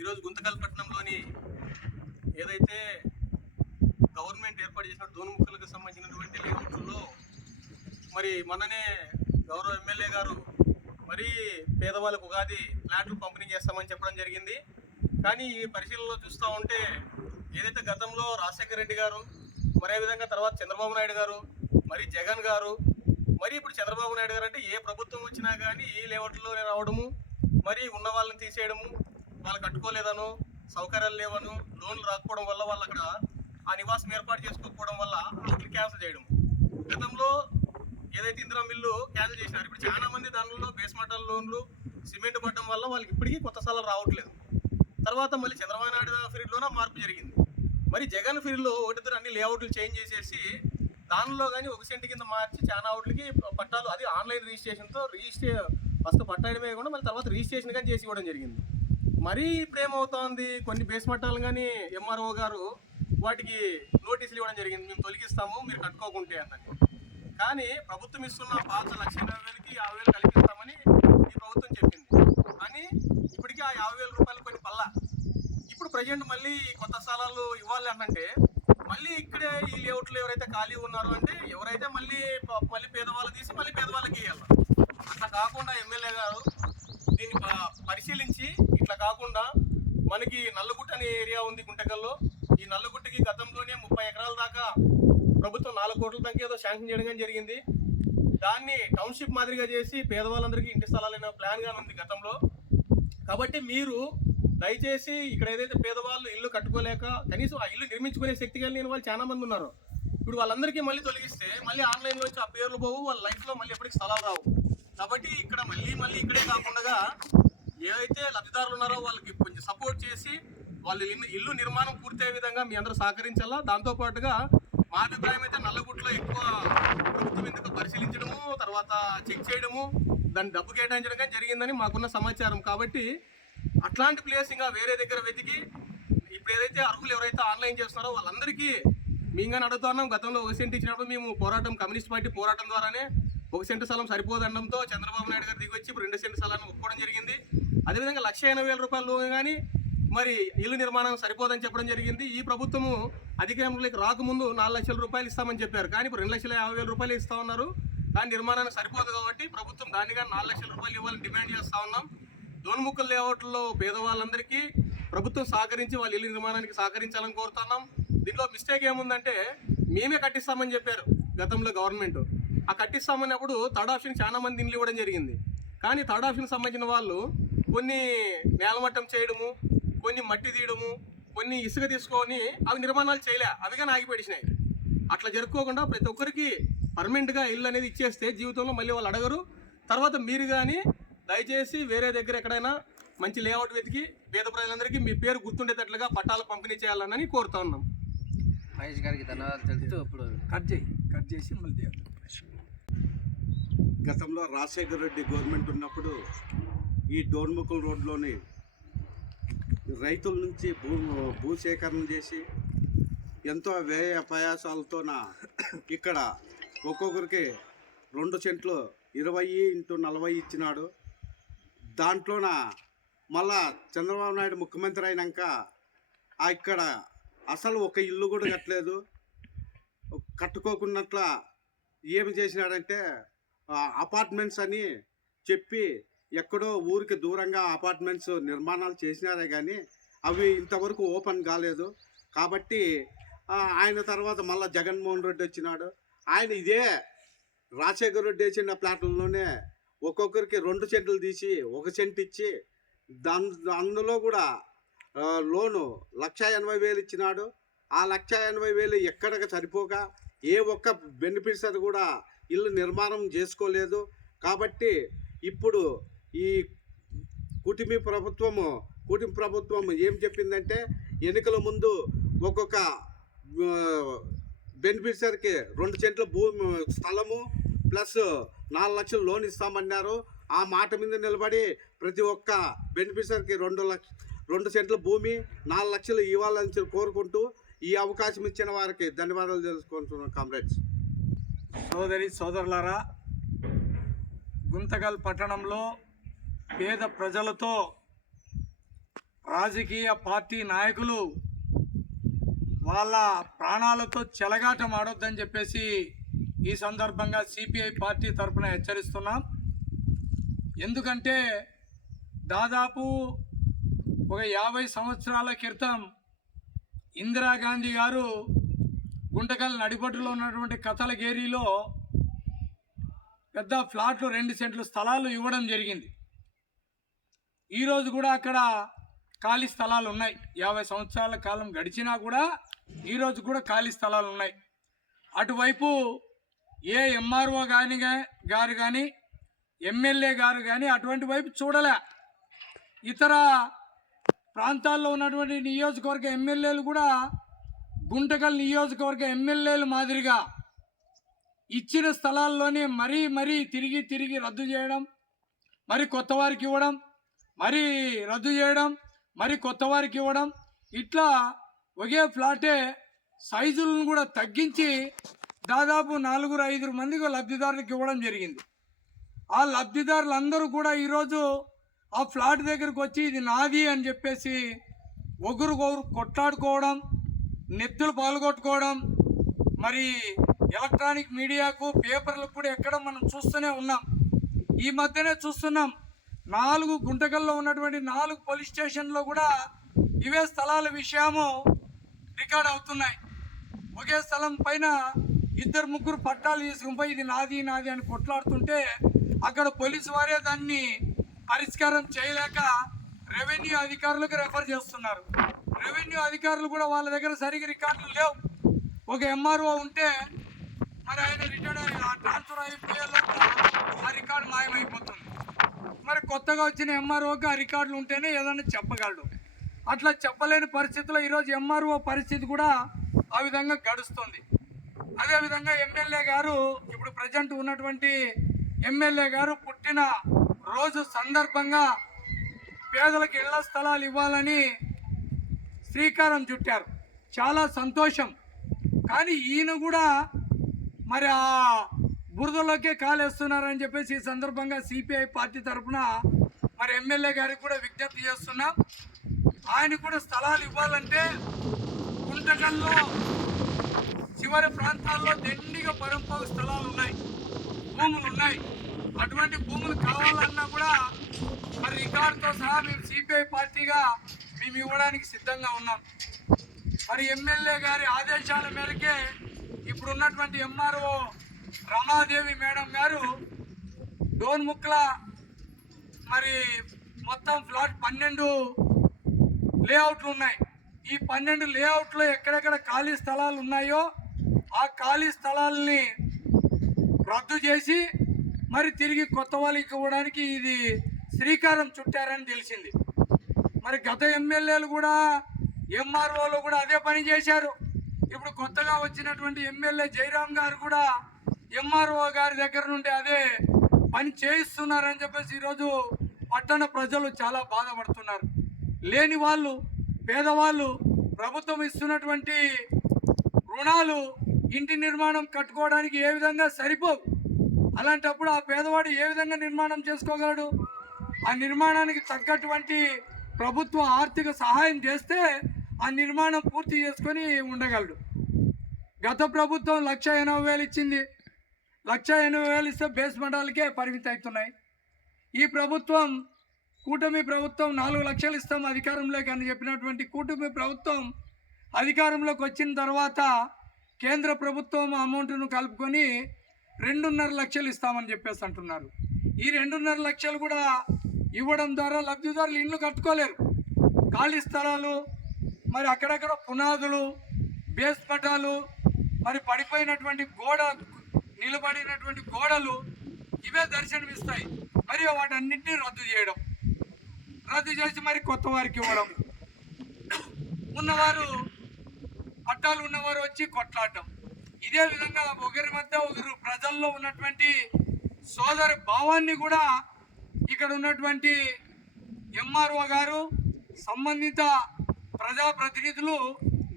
ఈరోజు గుంతకల్ పట్టణంలోని ఏదైతే గవర్నమెంట్ ఏర్పాటు చేసిన దోనుముక్కలకు సంబంధించినటువంటి లేఅవుట్లో మరి మొన్ననే గౌరవ ఎమ్మెల్యే గారు మరి పేదవాళ్ళకు ఉగాది ప్లాట్లు పంపిణీ చేస్తామని చెప్పడం జరిగింది. కానీ ఈ పరిశీలనలో చూస్తూ ఉంటే ఏదైతే గతంలో రాజశేఖర రెడ్డి గారు మరి విధంగా తర్వాత చంద్రబాబు నాయుడు గారు మరి జగన్ గారు మరి ఇప్పుడు చంద్రబాబు నాయుడు గారు అంటే ఏ ప్రభుత్వం వచ్చినా కానీ ఈ లేఅవుట్లో రావడము మరి ఉన్న వాళ్ళని తీసేయడము, వాళ్ళు కట్టుకోలేదను, సౌకర్యాలు లేవను, లోన్లు రాకపోవడం వల్ల వాళ్ళు అక్కడ ఆ నివాసం ఏర్పాటు చేసుకోకపోవడం వల్ల అప్పుడు క్యాన్సిల్ చేయడం. గతంలో ఏదైతే ఇందిరా మిల్లు క్యాన్సిల్ చేసినారు, ఇప్పుడు చాలా మంది దానిలో బేస్మెంటల్ లోన్లు సిమెంట్ పడడం వల్ల వాళ్ళకి ఇప్పటికీ కొత్త స్థలాలు రావట్లేదు. తర్వాత మళ్ళీ చంద్రబాబు నాయుడు ఫీల్డ్లోనే మార్పు జరిగింది. మరి జగన్ ఫీల్డ్లో ఒకటిద్దరు అన్ని లేఅవుట్లు చేంజ్ చేసేసి దానిలో కానీ ఒక సెంటు కింద మార్చి చాలా అవుట్లకి పట్టాలు, అది ఆన్లైన్ రిజిస్ట్రేషన్తో ఫస్ట్ పట్టాయడమే కాకుండా మళ్ళీ తర్వాత రిజిస్ట్రేషన్ కానీ చేసి ఇవ్వడం జరిగింది. మరీ ఇప్పుడు ఏమవుతోంది, కొన్ని బేస్మట్టాలు కానీ ఎంఆర్ఓ గారు వాటికి నోటీసులు ఇవ్వడం జరిగింది, మేము తొలగిస్తాము మీరు కట్టుకోకుంటే అన్నది. కానీ ప్రభుత్వం ఇస్తున్న పాత 1,80,000కి 50,000 కల్పిస్తామని ఈ ప్రభుత్వం చెప్పింది. కానీ ఇప్పటికీ ఆ 50,000 రూపాయలు కొన్ని పల్లా. ఇప్పుడు ప్రజెంట్ మళ్ళీ కొత్త స్థలాలు ఇవ్వాలి అంటే మళ్ళీ ఇక్కడే ఈ లేఅవుట్లు ఎవరైతే ఖాళీ ఉన్నారో అంటే ఎవరైతే మళ్ళీ పేదవాళ్ళు తీసి మళ్ళీ పేదవాళ్ళకి ఇవ్వాలి. అట్లా కాకుండా ఎమ్మెల్యే గారు దీన్ని పరిశీలించి ఇట్లా కాకుండా మనకి నల్లగుట్ట అనే ఏరియా ఉంది గుంటకల్లో. ఈ నల్లగుట్టకి గతంలోనే 30 ఎకరాల దాకా ప్రభుత్వం 4 కోట్ల దాకా ఏదో శాంక్షన్ చేయడం జరిగింది. దాన్ని టౌన్షిప్ మాదిరిగా చేసి పేదవాళ్ళందరికీ ఇంటి స్థలాలైన ప్లాన్గా ఉంది గతంలో. కాబట్టి మీరు దయచేసి ఇక్కడ ఏదైతే పేదవాళ్ళు ఇల్లు కట్టుకోలేక కనీసం ఆ ఇల్లు నిర్మించుకునే శక్తి కలిగిన వాళ్ళు చాలా మంది ఉన్నారు. ఇప్పుడు వాళ్ళందరికీ మళ్ళీ తొలగిస్తే మళ్ళీ ఆన్లైన్లో వచ్చి ఆ పేర్లు పోవు, వాళ్ళ లైఫ్లో మళ్ళీ ఎప్పటికీ స్థలాలు రావు. కాబట్టి ఇక్కడ మళ్ళీ ఇక్కడే కాకుండా ఏదైతే లబ్ధిదారులు ఉన్నారో వాళ్ళకి కొంచెం సపోర్ట్ చేసి వాళ్ళ ఇల్లు నిర్మాణం పూర్తయ్యే విధంగా మీ అందరూ సహకరించాలా. దాంతోపాటుగా మా అభిప్రాయం అయితే నల్లగుట్లో ఎక్కువ ప్రభుత్వం ఎందుకు పరిశీలించడము, తర్వాత చెక్ చేయడము, దాన్ని డబ్బు కేటాయించడం కానీ జరిగిందని మాకున్న సమాచారం. కాబట్టి అట్లాంటి ప్లేస్ ఇంకా వేరే దగ్గర వెతికి ఇప్పుడు ఏదైతే అర్హులు ఎవరైతే ఆన్లైన్ చేస్తున్నారో వాళ్ళందరికీ మేము కానీ అడుగుతున్నాం. గతంలో 1 సెంటు ఇచ్చినప్పుడు మేము కమ్యూనిస్ట్ పార్టీ పోరాటం ద్వారానే 1 సెంటు స్థలం సరిపోదనడంతో చంద్రబాబు నాయుడు గారు దిగి వచ్చి ఇప్పుడు 2 సెంటు స్థలాన్ని ఒప్పుకోవడం జరిగింది. అదేవిధంగా 1,80,000 రూపాయలు కానీ మరి ఇల్లు నిర్మాణం సరిపోదని చెప్పడం జరిగింది. ఈ ప్రభుత్వము అధికారంలోకి రాకముందు 4 లక్షల రూపాయలు ఇస్తామని చెప్పారు, కానీ ఇప్పుడు 2,50,000 రూపాయలు ఇస్తా ఉన్నారు. కానీ నిర్మాణానికి సరిపోదు కాబట్టి ప్రభుత్వం దాన్ని కానీ 4 లక్షల రూపాయలు ఇవ్వాలని డిమాండ్ చేస్తూ ఉన్నాం. దోనుముక్కల లేఅవుట్లో పేదవాళ్ళందరికీ ప్రభుత్వం సహకరించి వాళ్ళ ఇల్లు నిర్మాణానికి సహకరించాలని కోరుతున్నాం. దీంట్లో మిస్టేక్ ఏముందంటే మేమే కట్టిస్తామని చెప్పారు గతంలో గవర్నమెంట్. ఆ కట్టిస్తామన్నప్పుడు థర్డ్ ఆప్షన్ చాలా మంది ఇండ్లు ఇవ్వడం జరిగింది. కానీ థర్డ్ ఆప్షన్ సంబంధించిన వాళ్ళు కొన్ని నేలమట్టం చేయడము, కొన్ని మట్టి తీయడము, కొన్ని ఇసుక తీసుకొని అవి నిర్మాణాలు చేయలే, అవి కానీ ఆగిపెట్టినాయి. అట్లా జరుపుకోకుండా ప్రతి ఒక్కరికి పర్మనెంట్గా ఇల్లు అనేది ఇచ్చేస్తే జీవితంలో మళ్ళీ వాళ్ళు అడగరు. తర్వాత మీరు కానీ దయచేసి వేరే దగ్గర ఎక్కడైనా మంచి లేఅవుట్ వెతికి పేద ప్రజలందరికీ మీ పేరు గుర్తుండేటట్లుగా పట్టాలు పంపిణీ చేయాలని కోరుతా ఉన్నాం. మహేష్ గారికి ధన్యవాదాలు తెలుస్తూ ఇప్పుడు కట్ చేసి మళ్ళీ గతంలో రాజశేఖర రెడ్డి గవర్నమెంట్ ఉన్నప్పుడు ఈ డోర్ముక్కల్ రోడ్లోని రైతుల నుంచి భూసేకరణ చేసి ఎంతో వ్యయ ప్రయాసాలతోన ఇక్కడ ఒక్కొక్కరికి 2 సెంట్లు 20x40 ఇచ్చినాడు. దాంట్లోన మళ్ళా చంద్రబాబు నాయుడు ముఖ్యమంత్రి అయినాక ఇక్కడ అసలు ఒక ఇల్లు కూడా కట్టలేదు. కట్టుకోకున్నట్ల ఏమి చేసినాడంటే అపార్ట్మెంట్స్ అని చెప్పి ఎక్కడో ఊరికి దూరంగా అపార్ట్మెంట్స్ నిర్మాణాలు చేసినారే కానీ అవి ఇంతవరకు ఓపెన్ కాలేదు. కాబట్టి ఆయన తర్వాత మళ్ళీ జగన్మోహన్ రెడ్డి వచ్చినాడు. ఆయన ఇదే రాజశేఖర రెడ్డి వేసిన ప్లాట్లలోనే ఒక్కొక్కరికి 2 సెంట్లు తీసి 1 సెంట్ ఇచ్చి అందులో కూడా లోను 1,80,000 ఇచ్చినాడు. ఆ 1,80,000 ఎక్కడికి సరిపోక ఏ ఒక్క బెనిఫిట్స్ కూడా ఇల్లు నిర్మాణం చేసుకోలేదు. కాబట్టి ఇప్పుడు ఈ కూటమి ప్రభుత్వం ఏం చెప్పిందంటే ఎన్నికల ముందు ఒక్కొక్క బెనిఫిషరీకి 2 సెంట్ల స్థలము ప్లస్ 4 లక్షలు లోన్ ఇస్తామన్నారు. ఆ మాట మీద నిలబడి ప్రతి ఒక్క బెనిఫిషరీకి 2 సెంట్ల భూమి 4 లక్షలు ఇవ్వాలని కోరుకుంటూ ఈ అవకాశం ఇచ్చిన వారికి ధన్యవాదాలు తెలుసుకుంటున్నాను. కామ్రేడ్స్, సోదరులారా, గుంతకల్ పట్టణంలో పేద ప్రజలతో రాజకీయ పార్టీ నాయకులు వాళ్ళ ప్రాణాలతో చెలగాటం ఆడొద్దని చెప్పేసి ఈ సందర్భంగా సిపిఐ పార్టీ తరఫున హెచ్చరిస్తున్నాం. ఎందుకంటే దాదాపు ఒక 50 సంవత్సరాల క్రితం ఇందిరాగాంధీ గారు గుంటకల్ నడిబొట్టులో ఉన్నటువంటి కతలగేరిలో పెద్ద ఫ్లాట్లు 2 సెంట్లు స్థలాలు ఇవ్వడం జరిగింది. ఈరోజు కూడా అక్కడ ఖాళీ స్థలాలు ఉన్నాయి. 50 సంవత్సరాల కాలం గడిచినా కూడా ఈరోజు కూడా ఖాళీ స్థలాలు ఉన్నాయి. అటువైపు ఏ ఎంఆర్ఓ గారు కానీ ఎమ్మెల్యే గారు కానీ అటువంటి వైపు చూడలే. ఇతర ప్రాంతాల్లో ఉన్నటువంటి నియోజకవర్గ ఎమ్మెల్యేలు కూడా గుంటకల్ నియోజకవర్గ ఎమ్మెల్యేలు మాదిరిగా ఇచ్చిన స్థలాల్లోనే మరీ తిరిగి రద్దు చేయడం, మరి కొత్త వారికి ఇవ్వడం, మరి రద్దు చేయడం, మరి కొత్త వారికి ఇవ్వడం, ఇట్లా ఒకే ఫ్లాటే సైజులను కూడా తగ్గించి దాదాపు 4-5 మందికి లబ్ధిదారులకు ఇవ్వడం జరిగింది. ఆ లబ్ధిదారులందరూ కూడా ఈరోజు ఆ ఫ్లాట్ దగ్గరకు వచ్చి ఇది నాది అని చెప్పేసి ఒకరికొకరు కొట్లాడుకోవడం, నెత్తులు పాల్గొట్టుకోవడం, మరి ఎలక్ట్రానిక్ మీడియాకు పేపర్లకు కూడా ఎక్కడ మనం చూస్తూనే ఉన్నాం. ఈ మధ్యనే చూస్తున్నాం 4 గుంటకల్లో ఉన్నటువంటి 4 పోలీస్ స్టేషన్లో కూడా ఇవే స్థలాల విషయము రికార్డ్ అవుతున్నాయి. ఒకే స్థలం పైన 2-3 పట్టాలు తీసుకుని ఇది నాది అని కొట్లాడుతుంటే అక్కడ పోలీసు వారే దాన్ని పరిష్కారం చేయలేక రెవెన్యూ అధికారులకు రెఫర్ చేస్తున్నారు. రెవెన్యూ అధికారులు కూడా వాళ్ళ దగ్గర సరిగ్గా రికార్డులు లేవు. ఒక ఎంఆర్ఓ ఉంటే మరి ఆయన రిటైర్డ్ ట్రాన్స్ఫర్ అయిపోయేలోపు ఆ రికార్డు మాయమైపోతుంది. మరి కొత్తగా వచ్చిన ఎంఆర్ఓకి ఆ రికార్డులు ఉంటేనే ఏదైనా చెప్పగలడు. అట్లా చెప్పలేని పరిస్థితిలో ఈరోజు ఎంఆర్ఓ పరిస్థితి కూడా ఆ విధంగా గడుస్తుంది. అదేవిధంగా ఎమ్మెల్యే గారు ఇప్పుడు ప్రజెంట్ ఉన్నటువంటి ఎమ్మెల్యే గారు పుట్టిన రోజు సందర్భంగా పేదలకు ఇళ్ల స్థలాలు ఇవ్వాలని శ్రీకారం చుట్టారు. చాలా సంతోషం. కానీ ఈయన కూడా మరి ఆ బురదలోకే కాలేస్తున్నారని చెప్పేసి ఈ సందర్భంగా సిపిఐ పార్టీ తరఫున మరి ఎమ్మెల్యే గారికి కూడా విజ్ఞప్తి చేస్తున్నాం. ఆయన కూడా స్థలాలు ఇవ్వాలంటే గుంటకల్లో చివరి ప్రాంతాల్లో దండిగా పరంపర స్థలాలు ఉన్నాయి, భూములు ఉన్నాయి. అటువంటి భూములు కావాలన్నా కూడా మరి రికార్డుతో సహా మేము సిపిఐ పార్టీగా మేము ఇవ్వడానికి సిద్ధంగా ఉన్నాం. మరి ఎమ్మెల్యే గారి ఆదేశాల మేరకే ఇప్పుడు ఉన్నటువంటి ఎంఆర్ఓ రమాదేవి మేడం గారు డోన్ముక్కల మరి మొత్తం ఫ్లాట్ 12 లేఅవుట్లు ఉన్నాయి. ఈ 12 లేఅవుట్లో ఎక్కడెక్కడ ఖాళీ స్థలాలు ఉన్నాయో ఆ ఖాళీ స్థలాలని రద్దు చేసి మరి తిరిగి కొత్త వాళ్ళకి ఇవ్వడానికి ఇది శ్రీకారం చుట్టారని తెలిసింది. మరి గత ఎమ్మెల్యేలు కూడా ఎంఆర్ఓలు కూడా అదే పని చేశారు. ఇప్పుడు కొత్తగా వచ్చినటువంటి ఎమ్మెల్యే జయరాం గారు కూడా ఎంఆర్ఓ గారి దగ్గర నుండి అదే పని చేయిస్తున్నారని చెప్పేసి ఈరోజు పట్టణ ప్రజలు చాలా బాధపడుతున్నారు. లేని వాళ్ళు, పేదవాళ్ళు ప్రభుత్వం ఇస్తున్నటువంటి రుణాలు ఇంటి నిర్మాణం కట్టుకోవడానికి ఏ విధంగా సరిపోవు. అలాంటప్పుడు ఆ పేదవాడు ఏ విధంగా నిర్మాణం చేసుకోగలడు? ఆ నిర్మాణానికి తగ్గటువంటి ప్రభుత్వ ఆర్థిక సహాయం చేస్తే ఆ నిర్మాణం పూర్తి చేసుకొని ఉండగలడు. గత ప్రభుత్వం 1,80,000 ఇచ్చింది. 1,80,000 ఇస్తే బేస్మెంటాలకే పరిమితి అవుతున్నాయి. ఈ ప్రభుత్వం కూటమి ప్రభుత్వం 4 లక్షలు ఇస్తాం అధికారంలోకి అని చెప్పినటువంటి కూటమి ప్రభుత్వం అధికారంలోకి వచ్చిన తర్వాత కేంద్ర ప్రభుత్వం అమౌంట్ను కలుపుకొని 2.5 లక్షలు ఇస్తామని చెప్పేసి అంటున్నారు. ఈ 2.5 లక్షలు కూడా ఇవ్వడం ద్వారా లబ్ధిదారులు ఇళ్ళు కట్టుకోలేరు. ఖాళీ స్థలాలు, మరి అక్కడక్కడ పునాదులు, బేస్మెంటాలు, మరి పడిపోయినటువంటి నిలబడినటువంటి గోడలు ఇవే దర్శనమిస్తాయి. మరి వాటన్నింటినీ రద్దు చేసి మరి కొత్త వారికి ఇవ్వడం, ఉన్నవారు పట్టాలు ఉన్నవారు వచ్చి కొట్లాడటం. ఇదే విధంగా ఒకరి మధ్య ఒకరు ప్రజల్లో ఉన్నటువంటి సోదర భావాన్ని కూడా ఇక్కడ ఉన్నటువంటి ఎంఆర్ఓ గారు, సంబంధిత ప్రజాప్రతినిధులు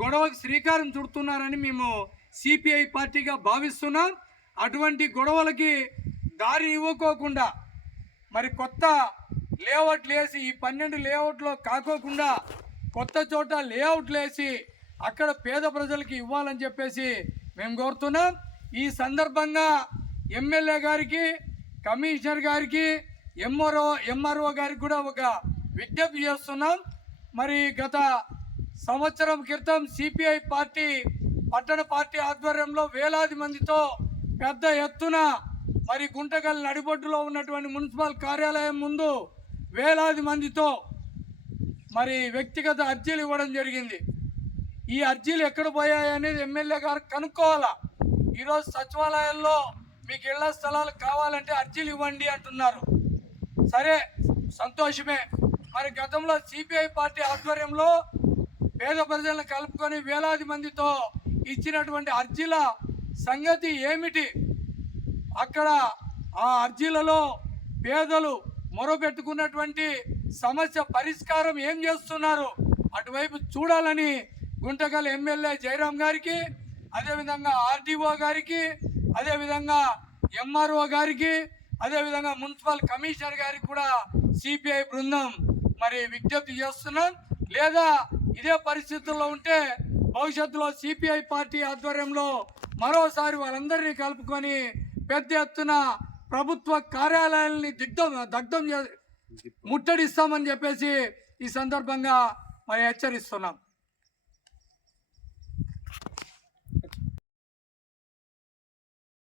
గొడవకు శ్రీకారం చుడుతున్నారని మేము సిపిఐ పార్టీగా భావిస్తున్నాం. అటువంటి గొడవలకి దారి ఇవ్వకోకుండా మరి కొత్త లేఅవుట్లు వేసి ఈ 12 లేఅవుట్లో కాకోకుండా కొత్త చోట లేఅవుట్లు వేసి అక్కడ పేద ప్రజలకి ఇవ్వాలని చెప్పేసి మేము కోరుతున్నాం. ఈ సందర్భంగా ఎమ్మెల్యే గారికి, కమిషనర్ గారికి, ఎంఆర్ఓ గారికి కూడా ఒక విజ్ఞప్తి చేస్తున్నాం. మరి గత సంవత్సరం క్రితం సిపిఐ పార్టీ పట్టణ పార్టీ ఆధ్వర్యంలో వేలాది మందితో పెద్ద ఎత్తున మరి గుంటకల్ నడిబొడ్డులో ఉన్నటువంటి మున్సిపల్ కార్యాలయం ముందు వేలాది మందితో మరి వ్యక్తిగత అర్జీలు ఇవ్వడం జరిగింది. ఈ అర్జీలు ఎక్కడ పోయాయి అనేది ఎమ్మెల్యే గారు కనుక్కోవాలా. ఈరోజు సచివాలయాల్లో మీకు ఇళ్ల స్థలాలు కావాలంటే అర్జీలు ఇవ్వండి అంటున్నారు. సరే, సంతోషమే. మరి గతంలో సిపిఐ పార్టీ ఆధ్వర్యంలో పేద ప్రజలను కలుపుకొని వేలాది మందితో ఇచ్చినటువంటి అర్జీల సంగతి ఏమిటి? అక్కడ ఆ అర్జీలలో పేదలు మొరపెట్టుకున్నటువంటి సమస్య పరిష్కారం ఏం చేస్తున్నారు అటువైపు చూడాలని గుంటకల్ ఎమ్మెల్యే జయరాం గారికి, అదేవిధంగా ఆర్డీఓ గారికి, అదేవిధంగా ఎంఆర్ఓ గారికి, అదేవిధంగా మున్సిపల్ కమిషనర్ గారికి కూడా సిపిఐ బృందం మరి విజ్ఞప్తి చేస్తున్నాం. లేదా ఇదే పరిస్థితుల్లో ఉంటే భవిష్యత్తులో సిపిఐ పార్టీ ఆధ్వర్యంలో మరోసారి వాళ్ళందరినీ కలుపుకొని పెద్ద ఎత్తున ప్రభుత్వ కార్యాలయాల్ని దగ్ధం ముట్టడిస్తామని చెప్పేసి ఈ సందర్భంగా మరి హెచ్చరిస్తున్నాం.